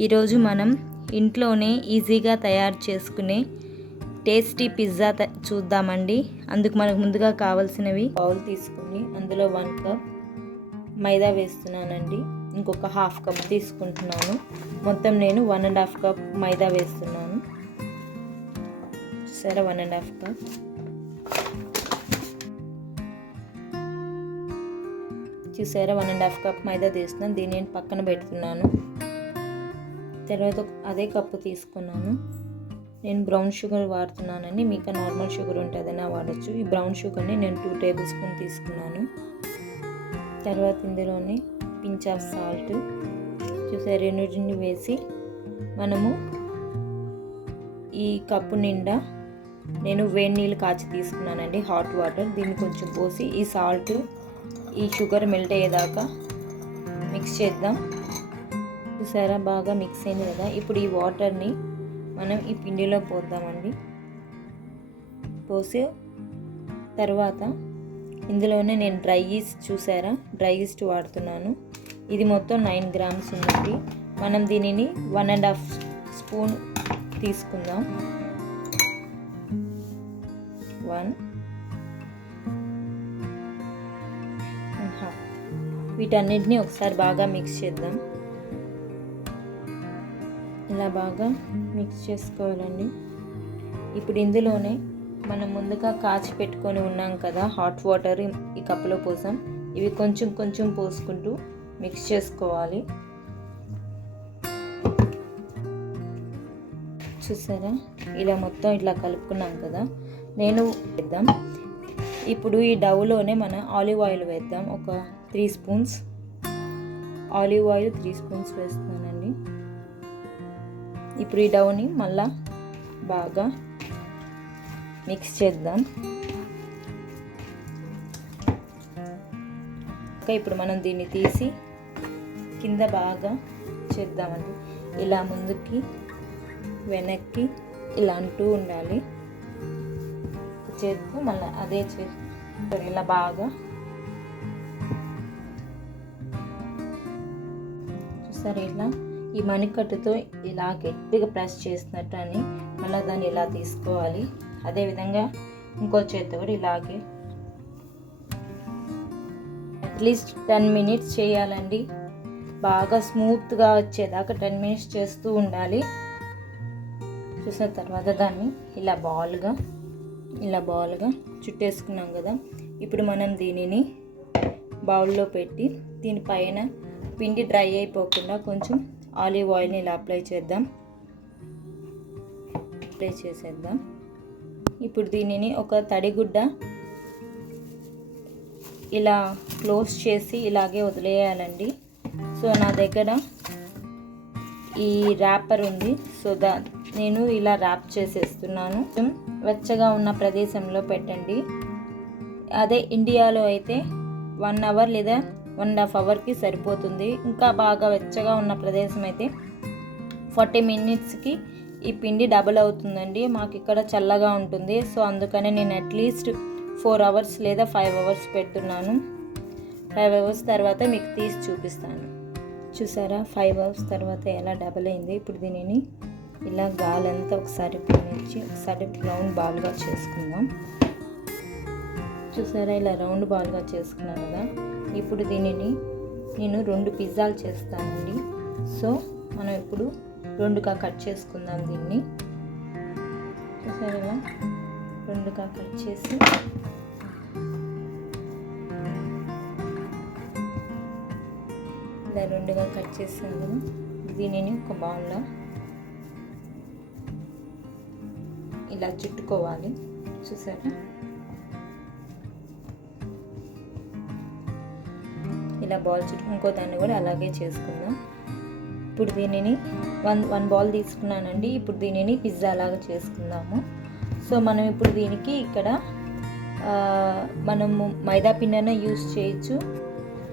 ఈరోజు మనం ఇంట్లోనే ఈజీగా తయారు చేసుకునే టేస్టీ పిజ్జా చూద్దామండి. అందుకు మనకు ముందుగా కావాల్సినవి బౌల్ తీసుకుని అందులో వన్ కప్ మైదా వేస్తున్నానండి. ఇంకొక హాఫ్ కప్ తీసుకుంటున్నాను. మొత్తం నేను వన్ అండ్ హాఫ్ కప్ మైదా వేస్తున్నాను. సరే వన్ అండ్ హాఫ్ కప్. చూసారా? వన్ అండ్ హాఫ్ కప్ మైదా తీస్తున్నాను. దీన్ని నేను పక్కన పెడుతున్నాను. తర్వాత అదే కప్పు తీసుకున్నాను. నేను బ్రౌన్ షుగర్ వాడుతున్నానండి. మీకు నార్మల్ షుగర్ ఉంటుందని వాడచ్చు. ఈ బ్రౌన్ షుగర్ని నేను టూ టేబుల్ స్పూన్ తీసుకున్నాను. తర్వాత ఇందులోనే పించ్ ఆఫ్ సాల్ట్ చూసే రెండింటిని వేసి మనము ఈ కప్పు నిండా నేను వేడి నీళ్ళు కాచి తీసుకున్నానండి. Hot water. దీన్ని కొంచెం పోసి ఈ సాల్ట్ ఈ షుగర్ మెల్ట్ అయ్యేదాకా మిక్స్ చేద్దాం. చూసారా బాగా మిక్స్ అయింది కదా. ఇప్పుడు ఈ వాటర్ని మనం ఈ పిండిలో పోద్దామండి. పోసి తర్వాత ఇందులోనే నేను డ్రై ఈస్ట్ చూసారా? డ్రై ఈస్ట్ వాడుతున్నాను. ఇది మొత్తం నైన్ గ్రామ్స్ ఉందండి. మనం దీనిని వన్ అండ్ హాఫ్ స్పూన్ తీసుకుందాం. వన్ వీటన్నిటిని ఒకసారి బాగా మిక్స్ చేద్దాం. ఇలా బాగా మిక్స్ చేసుకోవాలండి. ఇప్పుడు ఇందులోనే మనం ముందుగా కాచి పెట్టుకొని ఉన్నాం కదా హాట్ వాటర్ ఈ కప్పులో పోసాం. ఇవి కొంచెం కొంచెం పోసుకుంటూ మిక్స్ చేసుకోవాలి. చూసారా? ఇలా మొత్తం ఇట్లా కలుపుకున్నాం కదా. నేను వేద్దాం. ఇప్పుడు ఈ డవ్లోనే మనం ఆలివ్ ఆయిల్ వేద్దాం. ఒక three spoons olive oil three spoons వేస్తున్నానండి. ఇప్పుడు ఈ డౌని మళ్ళా బాగా మిక్స్ చేద్దాం. ఇంకా ఇప్పుడు మనం దీన్ని తీసి కింద బాగా చేద్దామండి. ఇలా ముందుకి వెనక్కి ఇలా అంటూ ఉండాలి. చేత్తో మళ్ళీ అదే చేతి ఇలా బాగా. చూసారు ఇలా ఈ మణికట్టుతో ఇలా గట్టిగా ప్రెస్ చేసినట్టు అని మళ్ళీ దాన్ని ఇలా తీసుకోవాలి. అదేవిధంగా ఇంకో చేతి కూడా ఇలాగే అట్లీస్ట్ టెన్ మినిట్స్ చేయాలండి. బాగా స్మూత్గా వచ్చేదాకా టెన్ మినిట్స్ చేస్తూ ఉండాలి. చూసిన తర్వాత దాన్ని ఇలా బాల్గా ఇలా బాల్గా చుట్టేసుకున్నాం కదా. ఇప్పుడు మనం దీనిని బౌల్లో పెట్టి దీనిపైన పిండి డ్రై అయిపోకుండా కొంచెం ఆలివ్ ఆయిల్ని ఇలా అప్లై చేద్దాం. అప్లై చేసేద్దాం. ఇప్పుడు దీనిని ఒక తడిగుడ్డ ఇలా క్లోజ్ చేసి ఇలాగే వదిలేయాలండి. సో నా దగ్గర ఈ ర్యాపర్ ఉంది. సో దా నేను ఇలా ర్యాప్ చేసేస్తున్నాను. వెచ్చగా ఉన్న ప్రదేశంలో పెట్టండి. అదే ఇండియాలో అయితే వన్ అవర్ లేదా వన్ అండ్ హాఫ్ అవర్కి సరిపోతుంది. ఇంకా బాగా వెచ్చగా ఉన్న ప్రదేశం అయితే ఫార్టీ మినిట్స్కి ఈ పిండి డబుల్ అవుతుందండి. మాకు ఇక్కడ చల్లగా ఉంటుంది. సో అందుకనే నేను అట్లీస్ట్ ఫోర్ అవర్స్ లేదా ఫైవ్ అవర్స్ పెడుతున్నాను. ఫైవ్ అవర్స్ తర్వాత మీకు తీసి చూపిస్తాను. చూసారా? ఫైవ్ అవర్స్ తర్వాత ఎలా డబల్ అయింది? ఇప్పుడు దీనిని ఇలా గాలంతా ఒకసారి పోనిచ్చి ఒకసారి రౌండ్ బాల్గా చేసుకుందాం. చూసారా ఇలా రౌండ్ బాల్గా చేసుకున్నాను కదా. ఇప్పుడు దీనిని నేను రెండు పిజ్జాలు చేస్తానండి. సో మనం ఇప్పుడు రెండుగా కట్ చేసుకుందాం దీన్ని. చూసారా ఇలా రెండుగా కట్ చేసి. ఇలా రెండుగా కట్ చేసాను. దీనిని ఒక బౌల్లో ఇలా చుట్టుకోవాలి. చూసారా? ఇలా బాల్ చుట్టూ ఇంకో దాన్ని కూడా అలాగే చేసుకుందాం. ఇప్పుడు దీనిని వన్ వన్ బాల్ తీసుకున్నానండి. ఇప్పుడు దీనిని పిజ్జా లాగా చేసుకుందాము. సో మనం ఇప్పుడు దీనికి ఇక్కడ మనము మైదా పిండిన యూస్ చేయొచ్చు.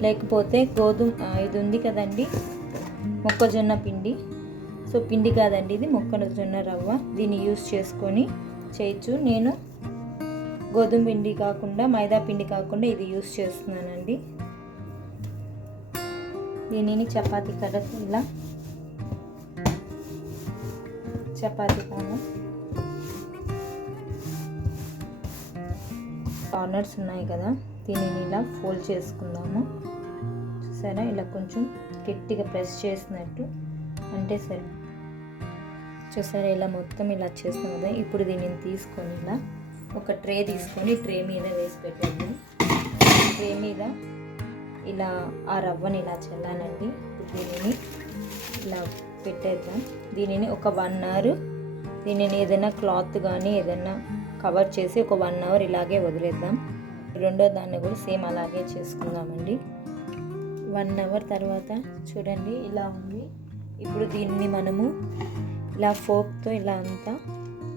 లేకపోతే గోధుమ ఇది ఉంది కదండి మొక్కజొన్న పిండి. సో పిండి కాదండి ఇది మొక్కజొన్న రవ్వ. దీన్ని యూస్ చేసుకొని చేయొచ్చు. నేను గోధుమ పిండి కాకుండా మైదా పిండి కాకుండా ఇది యూస్ చేస్తున్నానండి. దీనిని చపాతీ కర్రకు ఇలా. చపాతీ కాను కార్నర్స్ ఉన్నాయి కదా దీనిని ఇలా ఫోల్డ్ చేసుకుందాము. చూసారా? ఇలా కొంచెం గట్టిగా ప్రెస్ చేసినట్టు. అంటే సరే. చూసారా? ఇలా మొత్తం ఇలా చేస్తాం కదా ఇప్పుడు దీనిని తీసుకొని ఇలా ఒక ట్రే తీసుకొని ట్రే మీద వేసి పెట్టండి ట్రే మీద ఇలా ఆ రవ్వని ఇలా చల్లానండి దీనిని ఇలా పెట్టేద్దాం. దీనిని ఒక వన్ అవర్ దీనిని ఏదైనా క్లాత్ కానీ ఏదైనా కవర్ చేసి ఒక వన్ అవర్ ఇలాగే వదిలేద్దాం. రెండో దాన్ని కూడా సేమ్ అలాగే చేసుకుందామండి. వన్ అవర్ తర్వాత చూడండి ఇలా ఉంది. ఇప్పుడు దీన్ని మనము ఇలా ఫోక్తో ఇలా అంతా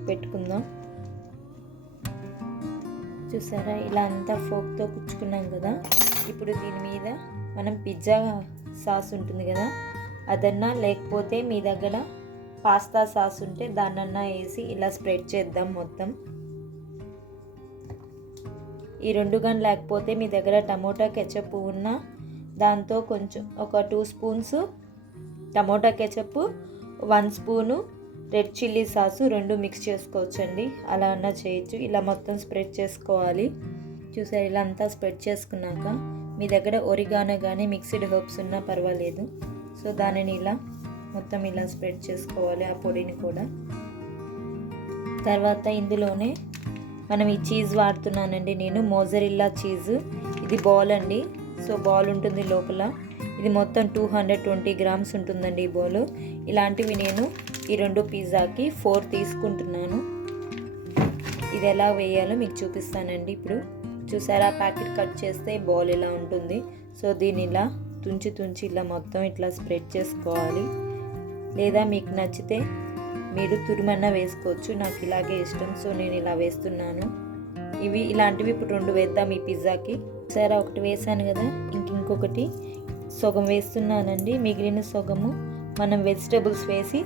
పెట్టుకుందాం. చూసారా? ఇలా అంతా ఫోక్తో కుచ్చుకున్నాం కదా? ఇప్పుడు దీని మీద మనం పిజ్జా సాస్ ఉంటుంది కదా అదన్నా లేకపోతే మీ దగ్గర పాస్తా సాస్ ఉంటే దాన్నన్నా వేసి ఇలా స్ప్రెడ్ చేద్దాం మొత్తం. ఈ రెండు కానీ లేకపోతే మీ దగ్గర టమోటా కెచప్ ఉన్నా దాంతో కొంచెం ఒక two spoons tomato ketchup one spoon red chilli sauce రెండు మిక్స్ చేసుకోవచ్చండి. అలా అన్నా చేయొచ్చు. ఇలా మొత్తం స్ప్రెడ్ చేసుకోవాలి. చూసారు ఇలా అంతా స్ప్రెడ్ చేసుకున్నాక మీ దగ్గర ఒరిగానో కానీ మిక్స్డ్ హర్బ్స్ ఉన్నా పర్వాలేదు. సో దానిని ఇలా మొత్తం ఇలా స్ప్రెడ్ చేసుకోవాలి ఆ పొడిని కూడా. తర్వాత ఇందులోనే మనం ఈ చీజ్ వాడుతున్నానండి నేను. Mozzarella cheese. ఇది బాల్ అండి. సో బాల్ ఉంటుంది లోపల. ఇది మొత్తం టూ హండ్రెడ్ ట్వంటీ గ్రామ్స్ ఉంటుందండి ఈ బౌల్. ఇలాంటివి నేను ఈ రెండు పిజ్జాకి ఫోర్ తీసుకుంటున్నాను. ఇది ఎలా వేయాలో మీకు చూపిస్తానండి ఇప్పుడు. చూసారా? ప్యాకెట్ కట్ చేస్తే బౌల్ ఇలా ఉంటుంది. సో దీన్ని ఇలా తుంచి తుంచి ఇలా మొత్తం ఇట్లా స్ప్రెడ్ చేసుకోవాలి. లేదా మీకు నచ్చితే మీరు తురుమన్న వేసుకోవచ్చు. నాకు ఇలాగే ఇష్టం. సో నేను ఇలా వేస్తున్నాను. ఇవి ఇలాంటివి ఇప్పుడు రెండు వేద్దాం ఈ పిజ్జాకి. సరే ఒకటి వేసాను కదా. ఇంక ఇంకొకటి సగం వేస్తున్నానండి. మిగిలిన సగము మనం వెజిటబుల్స్ వేసి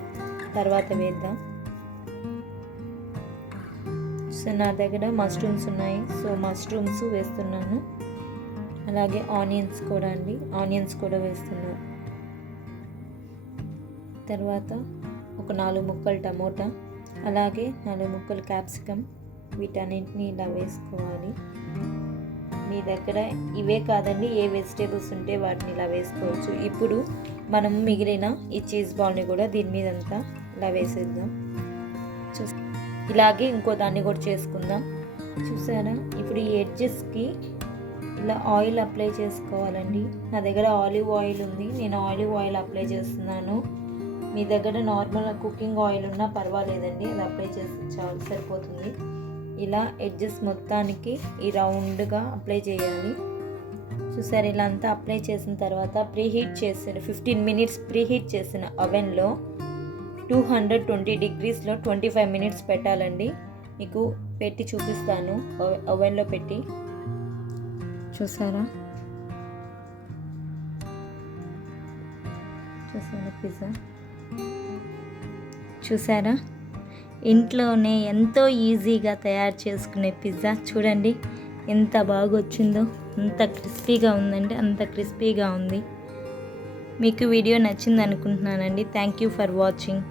తర్వాత వేద్దాం. సో నా దగ్గర మష్రూమ్స్ ఉన్నాయి. సో మష్రూమ్స్ వేస్తున్నాను. అలాగే ఆనియన్స్ కూడా అండి. ఆనియన్స్ కూడా వేస్తున్నాను. తర్వాత ఒక నాలుగు ముక్కలు టమోటా. అలాగే నాలుగు ముక్కలు క్యాప్సికమ్ వీటన్నింటినీ ఇలా వేసుకోవాలి. మీ దగ్గర ఇవే కాదండి. ఏ వెజిటేబుల్స్ ఉంటే వాటిని ఇలా వేసుకోవచ్చు. ఇప్పుడు మనం మిగిలిన ఈ చీజ్ బాల్ని కూడా దీని మీద అంతా ఇలా వేసేద్దాం. ఇలాగే ఇంకో దాన్ని కూడా చేసుకుందాం. చూసారా? ఇప్పుడు ఈ ఎడ్జెస్కి ఇలా ఆయిల్ అప్లై చేసుకోవాలండి. నా దగ్గర ఆలివ్ ఆయిల్ ఉంది. నేను ఆలివ్ ఆయిల్ అప్లై చేస్తున్నాను. మీ దగ్గర నార్మల్ కుకింగ్ ఆయిల్ ఉన్నా పర్వాలేదండి. అది అప్లై చేసి చాలు సరిపోతుంది. ఇలా ఎడ్జెస్ మొత్తానికి ఈ రౌండ్గా అప్లై చేయాలి. చూసారు? ఇలా అంతా అప్లై చేసిన తర్వాత ప్రీహీట్ చేసిన ఫిఫ్టీన్ మినిట్స్ ప్రీహీట్ చేసిన అవెన్లో టూ హండ్రెడ్ ట్వంటీ డిగ్రీస్లో ట్వంటీ ఫైవ్ మినిట్స్ పెట్టాలండి. మీకు పెట్టి చూపిస్తాను. ఓవెన్లో పెట్టి. చూసారా? చూసారా పిజ్జా? చూసారా? ఇంట్లోనే ఎంతో ఈజీగా తయారు చేసుకునే పిజ్జా. చూడండి ఎంత బాగా వచ్చిందో అంత క్రిస్పీగా ఉందంటే అంత క్రిస్పీగా ఉంది. మీకు వీడియో నచ్చింది అనుకుంటున్నానండి థ్యాంక్ యూ ఫర్ వాచింగ్.